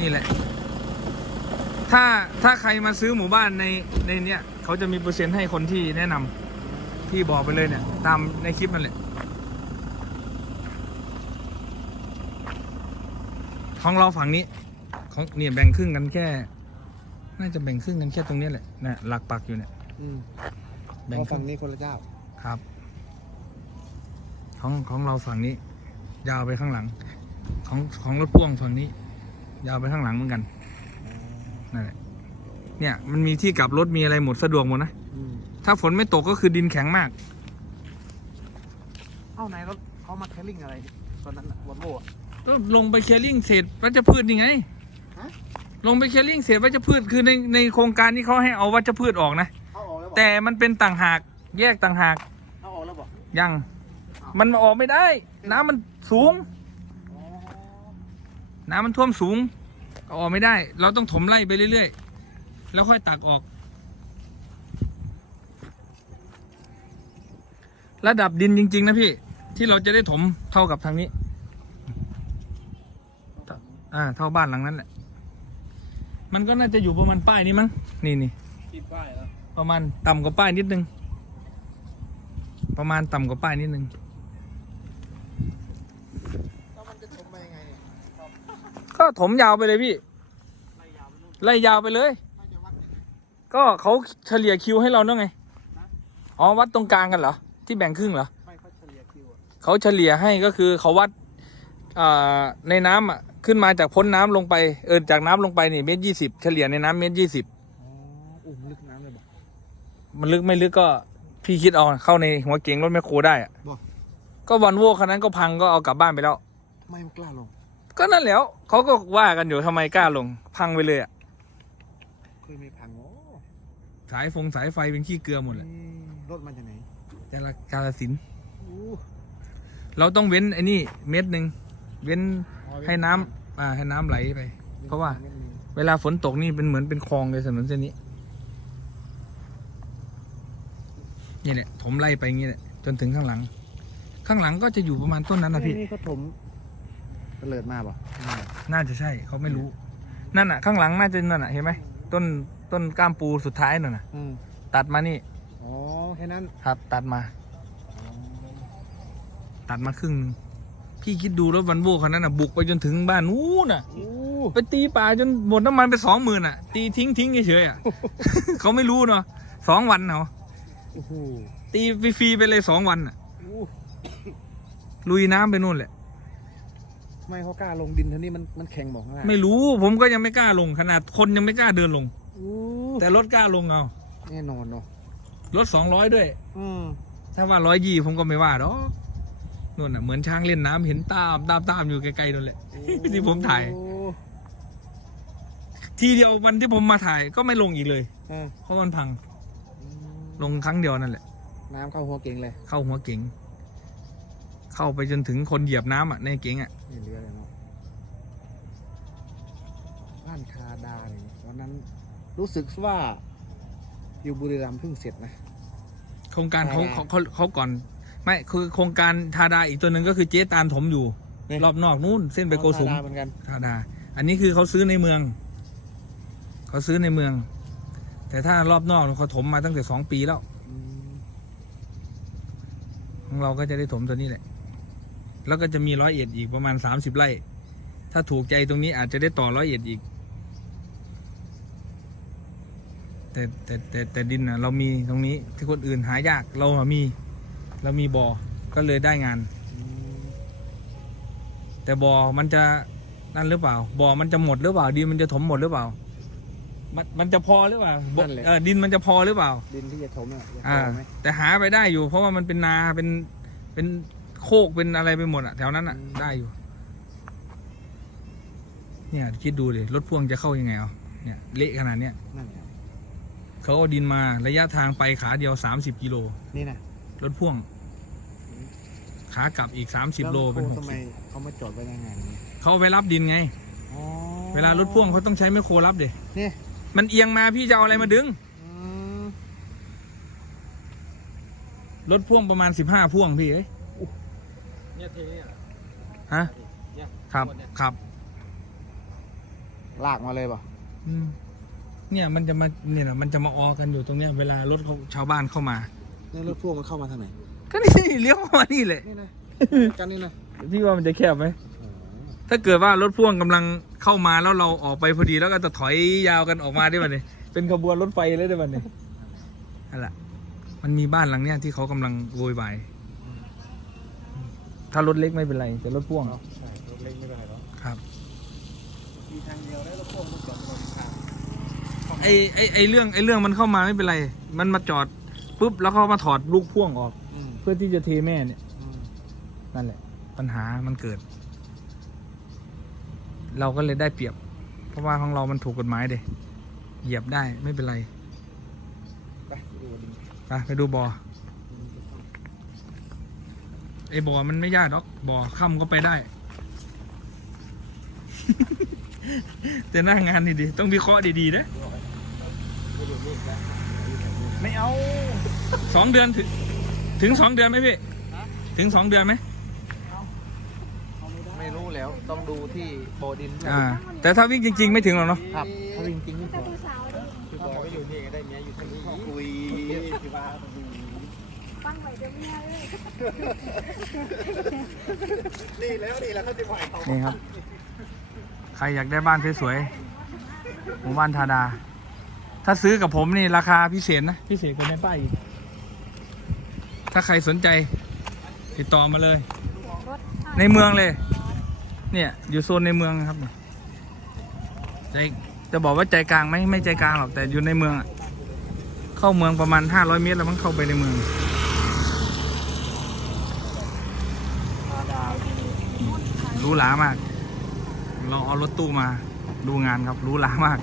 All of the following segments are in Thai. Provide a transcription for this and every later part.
นี่แหละ ถ้าถ้าใครมาซื้อหมู่บ้านในในเนี้ยเขาจะมีเปอร์เซ็นต์ให้คนที่แนะนำที่บอกไปเลยเนี่ย ตามในคลิปนั่นแหละของเราฝั่งนี้ ของเนี่ยแบ่งครึ่งกันแค่ น่าจะแบ่งครึ่งกันแค่ตรงนี้แหละนะหลักปักอยู่เนี่ย อืมแบ่งเพราะคฝั่รึ่งงนี้คนละเจ้า ครับ ของของเราฝั่งนี้ ยาวไปข้างหลัง ของของรถพ่วงฝั่งนี้ ยาวไปข้างหลังเหมือนกันนั่นแหละเนี่ยมันมีที่กลับรถมีอะไรหมดสะดวกหมดนะ อืมถ้าฝนไม่ตกก็คือดินแข็งมาก เอ้าไหนรถเขามาแคลริ่งอะไรตอนนั้นวันโว่ก็ลงไปเคลียร์ลิงเศษวัชพืชนี่ไง ฮะ ลงไปเคลียร์ลิงเศษวัชพืชคือในในโครงการนี้เขาให้เอาวัชพืชออกนะ เอาออกแล้วบอกแต่มันเป็นต่างหากแยกต่างหากเอาออกแล้วบอกยัง มันออกไม่ได้ น้ำมันสูงอ๋อ น้ำมันท่วมสูงก็ออกไม่ได้ เราต้องถมไล่ไปเรื่อยๆ แล้วค่อยตักออก ระดับดินจริง ๆ นะพี่ ที่เราจะได้ถมเท่ากับทางนี้อ่าเท่าบ้านหลังนั้นแหละ มันก็น่าจะอยู่ประมาณป้ายนี้มั้งนี่นี่ติดป้ายแล้วประมาณต่ำกว่าป้ายนิดนึง ประมาณต่ำกว่าป้ายนิดนึง แล้วมันจะชมไปยังไงเนี่ย ก็ถมยาวไปเลยพี่ ไล่ยาวไปนู่นไล่ยาวไปเลยน่าจะวัดยังไงก็เขาเฉลี่ยคิวให้เราเนาะไง อ๋อวัดตรงกลางกันเหรอ ที่แบ่งครึ่งเหรอไม่เขาเฉลี่ยคิวอะเขาเฉลี่ยให้ก็คือเขาวัดอ่าในน้ำอะขึ้นมาจากพ้นน้ำลงไปเออจากน้ำลงไปนี่เมตรยี่สิบเฉลี่ยในน้ำเมตรยี่สิบอ๋ออุ้มลึกน้ำเลยบอกมันลึกไม่ลึกก็พี่คิดเอาเข้าในหัวเก๋งรถแมคโครได้อะบอกก็วันโว่คันนั้นก็พังก็เอากลับบ้านไปแล้วทำไมมันกล้าลง ก็นั่นแหล้วเขาก็ว่ากันอยู่ทำไมกล้าลง พังไปเลยอะเคยไม่พังโอ้สายฟงสายไฟเป็นขี้เกลือหมดแหละนี่รถมาจากไหนแต่ละกาลสินธุ์อู้เราต้องเว้นไอ้นี่เม็ดหนึ่งเว้นอ๋อให้น้ำอ่าให้น้ำไหลไป เพราะว่านิดนึงเวลาฝนตกนี่เป็นเหมือนเป็นคลองเลยถนนเส้นนี้ นี่แหละถมไล่ไปอย่างนี้แหละ จนถึงข้างหลัง ข้างหลังก็จะอยู่ประมาณต้นนั้นนะพี่ นี่เขาถม เตลิดมาป่ะน่าจะใช่เขาไม่รู้ นั่นอะ ข้างหลังน่าจะนั่นอะเห็นไหมต้นต้นก้ามปูสุดท้ายนั่นน่ะอืมตัดมานี่อ๋อแค่นั้นครับ ตัดมา ตัดมาครึ่งหนึงพี่คิดดูรถวันโว่คันนั้นอะบุกไปจนถึงบ้านนู้นอะ โอ้ไปตีป่าจนหมดน้ำมันไปสองหมื่นอะ ตีทิ้งทิ้งเฉยๆอะ เขาไม่รู้เนาะสองวันเนาะโอ้โหตีฟรีๆไปเลยสองวันอะ โอ้ลุยน้ำไปนู่นแหละ ทำไมเขากล้าลงดินเท่านี้มันมันแข็งบอกข้างล่างไม่รู้ผมก็ยังไม่กล้าลงขนาดคนยังไม่กล้าเดินลงโอ้แต่รถกล้าลงเอาแน่นอนเนาะรถสองร้อยด้วย อืมถ้าว่าร้อยยี่ผมก็ไม่ว่าหรอกนู่นน่ะเหมือนช้างเล่นน้ำเห็นตามตามตามอยู่ไกลๆนั่นแหละ ที่ผมถ่าย โอ้ทีเดียววันที่ผมมาถ่ายก็ไม่ลงอีกเลย เออเพราะมันพังลงครั้งเดียวนั่นแหละ น้ำเข้าหัวเก่งเลย เข้าหัวเก๋ง เข้าไปจนถึงคนเหยียบน้ำอะในเก๋งอะนี่เรือเลยเนาะบ้านคาดาเนี่ยวันนั้นรู้สึกว่าอยู่บุรีรัมย์เพิ่งเสร็จนะ โครงการเขาทาดาเขาเขาเขาก่อน ไม่คือโครงการทาดาอีกตัวหนึ่งก็คือเจ๊ตาลถมอยู่ นี่ รอบนอกนู่นเส้นไปโกสุมคาดาเหมือนกันทาดา อันนี้คือเขาซื้อในเมือง เขาซื้อในเมือง แต่ถ้ารอบนอกเขาถมมาตั้งแต่สองปีแล้วอืมของเราก็จะได้ถมตัวนี้แหละ แล้วก็จะมีร้อยเอ็ดอีกประมาณสามสิบไร่ ถ้าถูกใจตรงนี้อาจจะได้ต่อร้อยเอ็ดอีก แต่แต่แต่แต่ดินนะเรามีตรงนี้ที่คนอื่นหายากเราอะมี เรามีบ่อก็เลยได้งานอืมแต่บ่อมันจะนั่นหรือเปล่าบ่อมันจะหมดหรือเปล่าดินมันจะถมหมดหรือเปล่า มันมันจะพอหรือเปล่าบ่อเออดินมันจะพอหรือเปล่า ดินที่จะถมเนี่ยจะพอ่าอไหมแต่หาไปได้อยู่ เพราะว่ามันเป็นนาเป็นเป็น โคกเป็นอะไรไปหมดอะแถวนั้นอะได้อยู่ เนี่ยคิดดูเลยรถพ่วงจะเข้ายังไงเอาเนี่ยเละขนาดเนี้ยนั่นไงเขาเอาดินมาระยะทางไปขาเดียวสามสิบกิโลนี่นะรถพ่วง ขากลับอีกสามสิบโลเป็นหแล้วกทำไมสิบเขามาจอดไว้ในงานนี้เขาเอาไปรับดินไง อ๋อเวลารถพ่วงเขาต้องใช้ไมคโครรับเด็นี่มันเอียงมาพี่จะเอาอะไรมาดึง อืมรถพ่วงประมาณสิบห้าพ่วงพี่เอ้ย เนี่ยเทเนี่ยฮะ เนี่ยครับเนี่ยครับ ลากมาเลยป่ะอืมเนี่ยมันจะมาเนี่ยนะมันจะมาออกันอยู่ตรงเนี้ยเวลารถเขาชาวบ้านเข้ามา นี่รถพ่วงมันเข้ามาทางไหน ก็นี่เลี้ยวเข้ามานี่แหละนี่นะกันนี่นะพี่ว่ามันจะแคบไหมถ้าเกิดว่ารถพ่วงกำลังเข้ามาแล้วเราออกไปพอดีแล้วก็จะถอยยาวกันออกมาได้ป่ะเนี่ยเป็นขบวนรถไฟเลยได้ป่ะเนี่ยนั่นแหละมันมีบ้านหลังเนี้ยที่เขากำลังโวยวาย ถ้ารถเล็กไม่เป็นไรแต่รถพ่วงใช่รถเล็กไม่เป็นไรหรอกครับมีทางเดียวได้รถพ่วงรถจอดตลอดทางไอไอไอเรื่องไอเรื่องมันเข้ามาไม่เป็นไร มันมาจอดปุ๊บแล้วเขามาถอดลูกพ่วงออก อืมเพื่อที่จะเทแม่เนี่ย อืมนั่นแหละ ปัญหามันเกิด เราก็เลยได้เปรียบ เพราะว่าของเรามันถูกกฎหมายเดยเหยียบได้ไม่เป็นไรไปดูดิไปไปดูบอ่อ ไอ้บ่อมันไม่ยากหรอกบ่อค่ำก็ไปได้ แต่หน้างานนี่ดีต้องวิเคราะห์ดีๆนะไม่เอาสองเดือนถึงถึงสองเดือนไหมพี่ถึงสองเดือนไหมไม่รู้แล้วต้องดูที่โบดินด้วยอ่าแต่ถ้าวิ่งจริง ๆ ไม่ถึงหรอกเนาะครับถ้าจริงๆไม่พอผู้สาวดิ พี่บอยก็อยู่นี่ก็ได้เมียอยู่ที่นี่คุยที่บ้าน ฟังไว้เดี๋ยวเมียเลยนี่แล้วนี่แล้วเขาจะปล่อยเขานี่ครับ ใครอยากได้บ้านสวยๆหมู่บ้านธาดา ถ้าซื้อกับผมนี่ราคาพิเศษนะ พิเศษกว่าในป้ายอีก ถ้าใครสนใจ ติดต่อมาเลยรถในเมืองเลย เนี่ยอยู่โซนในเมืองครับใจจะบอกว่าใจกลางไหมไม่ใจกลางหรอกแต่อยู่ในเมืองอะเข้าเมืองประมาณห้าร้อยเมตรแล้วมันเข้าไปในเมือง รู้หลามาก เราเอารถตู้มาดูงานครับหรู้หลามาก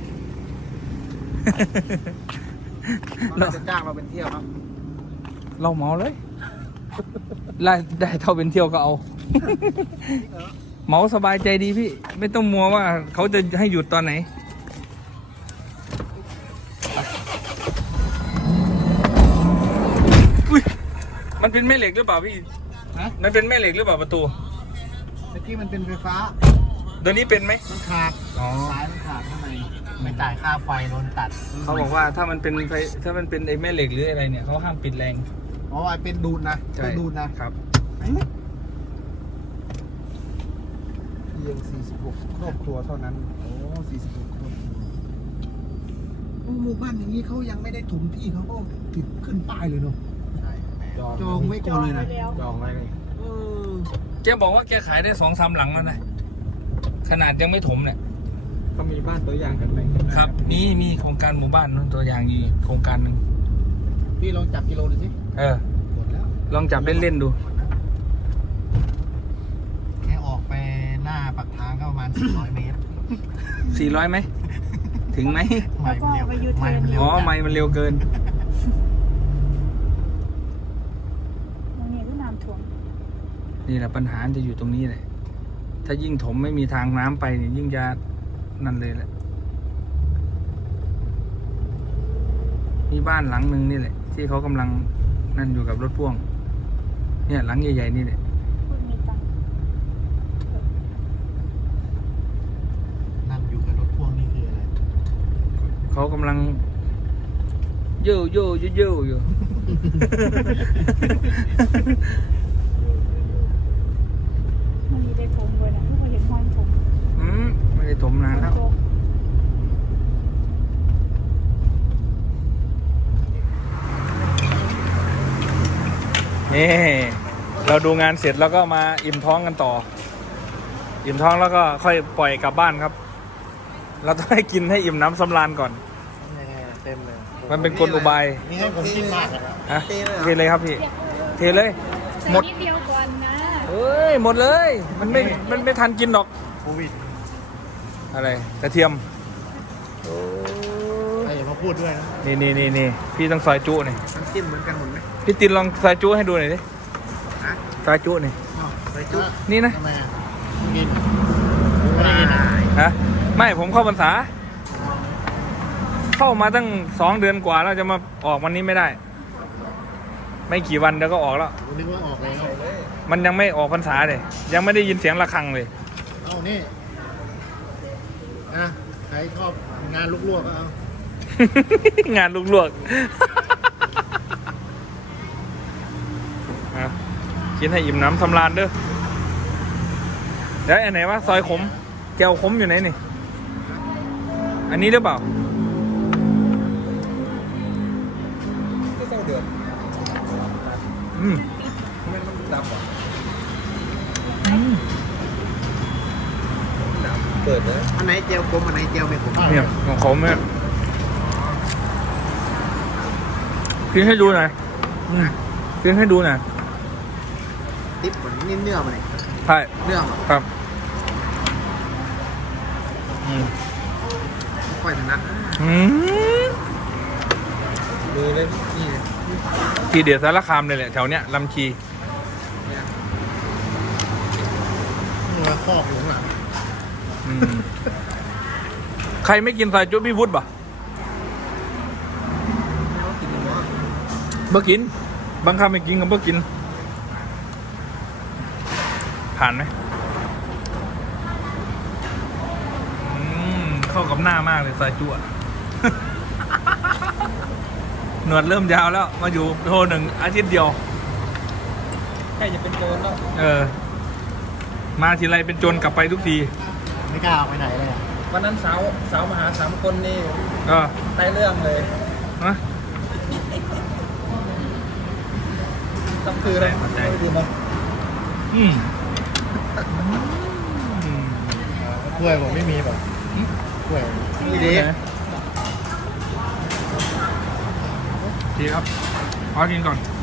เราจะจ้างเราเป็นเที่ยวเนาะเราเหมาเลยได้ได้เท่าเป็นเที่ยวก็เอาเหมาสบายใจดีพี่ ไม่ต้องมัวว่าเขาจะให้หยุดตอนไหนอุ้ยมันเป็นแม่เหล็กหรือเปล่าพี่ฮะมันเป็นแม่เหล็กหรือเปล่าประตู เมื่อกี้มันเป็นไฟฟ้า เดี๋ยวนี้เป็นไหม มันขาด อ๋อ สายมันขาดข้างในไม่จ่ายค่าไฟโดนตัดเขาบอกว่าถ้ามันเป็นไฟถ้ามันเป็นไอ้แม่เหล็กหรืออะไรเนี่ยเขาห้ามปิดแรงอ๋อไอเป็นดูดนะใช่เป็นดูดนะครับ เพียง 46 ครอบครัวเท่านั้น โอ้46 ครอบครัวโอ้หมู่บ้านอย่างนี้เขายังไม่ได้ถมที่เขาก็ติดขึ้นป้ายเลยเนาะใช่จองไว้ก่อนเลยนะแล้วจองไว้เลยเออ แกบอกว่าแกขายได้สองสามหลังแล้วนะ ขนาดยังไม่ถมเนี่ย ก็มีบ้านตัวอย่างกันไหมครับ มีมีโครงการหมู่บ้านเนอะตัวอย่างอีกโครงการหนึ่งพี่ลองจับกิโลดูสิเออ หมดแล้ว ลองจับเล่นๆดู แค่ออกไปหน้าปากทางก็ประมาณ 400 เมตรสี่ร้อยไหม ถึงไหมแล้วก็ไปยูเทิร์นอ๋อ ไม่มันเร็วเกิน ตรงนี้ก็น้ำท่วม นี่แหละปัญหาจะอยู่ตรงนี้เลยถ้ายิ่งถมไม่มีทางน้ำไปเนี่ยยิ่งจะนั่นเลยแหละมีบ้านหลังหนึ่งนี่แหละ ที่เขากำลังนั่นอยู่กับรถพ่วง เนี่ยหลังใหญ่ๆนี่แหละพูดมีตังค์นั่งอยู่กับรถพ่วงนี่คืออะไรเขากำลังโย่โย่โย่โย่อยู่ มันมีได้ผมเลยนะทุกคนเห็นห้อยผม อืม ไม่ได้ถมนานแล้วโจ๊กนี่เราดูงานเสร็จแล้วก็มาอิ่มท้องกันต่อ อิ่มท้องแล้วก็ค่อยปล่อยกลับบ้านครับ เราต้องให้กินให้อิ่มน้ำสำราญก่อน เต็มเลยมันเป็นกลอุบายนี่ให้ผมกินมากเลยฮะเทเลยครับพี่ เทเลยใส่หมดนิดเดียวก่อนนะเอ้ยหมดเลย มันไม่ มันไม่ทันกินหรอกโควิด อะไรกระเทียมใครอย่ามาพูดด้วยนะนี่นี่นี่นี่พี่ต้องซอยจุนี่น้ำจิ้มเหมือนกันหมดไหมพี่ตินลองซอยจุให้ดูหน่อยดิฮะซอยจุนี่ใส่จุ๊บนี่นะทำไมอะกินไม่ได้กินอะฮะไม่ผมเข้าพรรษา เข้ามาตั้งสองเดือนกว่าแล้วจะมาออกวันนี้ไม่ได้ ไม่กี่วันเดี๋ยวก็ออกแล้ว ผมนึกว่าออกแล้วมันยังไม่ออกพรรษาเลยยังไม่ได้ยินเสียงะระฆังเลย เอานี่นะใครใครชอบงานลวกๆก็เอางานลวกๆอะกินให้อิ่มน้ำสำราญเด้อเดี๋ยวอันไหนวะซอยขมแก้วขมอยู่ไหนนี่ อันนี้หรือเปล่า ก็เจ้าเดือดอืมมันมันดำอะอืมดำ เปิดเลยอันไหนเจลกลมอันไหนเจลไม่กลมเนี่ยของเขาเนี่ยกินให้ดูหน่อยอืมกินให้ดูหน่อยติ๊บเหมือนนี่เนื้อมันเลยใช่เนื้อมันครับอืมไม่ค่อยถนัดอืมมือเลยนี่เลยทีเดียดสารคามเลยแหละแถวเนี้ยลำชีเนื้อคอกอยู่ข้างหลังอืม ใครไม่กินซอยจุ๊บพี่วุฒิป่ะแล้วกินหัวเมื่อกิน บางคำไม่กินกับเมื่อกิน ผ่านไหมอืมเข้ากับหน้ามากเลยซอยจุ๊อะหนวดเริ่มยาวแล้ว มาอยู่โทรหนึ่งอาทิตย์เดียวใกล้จะเป็นโจรแล้ว เออ มาทีไรเป็นโจรกลับไปทุกที ไม่กล้าออกไปไหนเลยอะวันนั้นสาวสาวมาหาสามคนนี่ก็ได้เรื่องเลยนะต้องคืออะไรเข้าใจไม่ดีมั้ยอืมอืมกล้วยผมไม่มีแบบกล้วยนี่ดิโอเคครับขอกินก่อนอ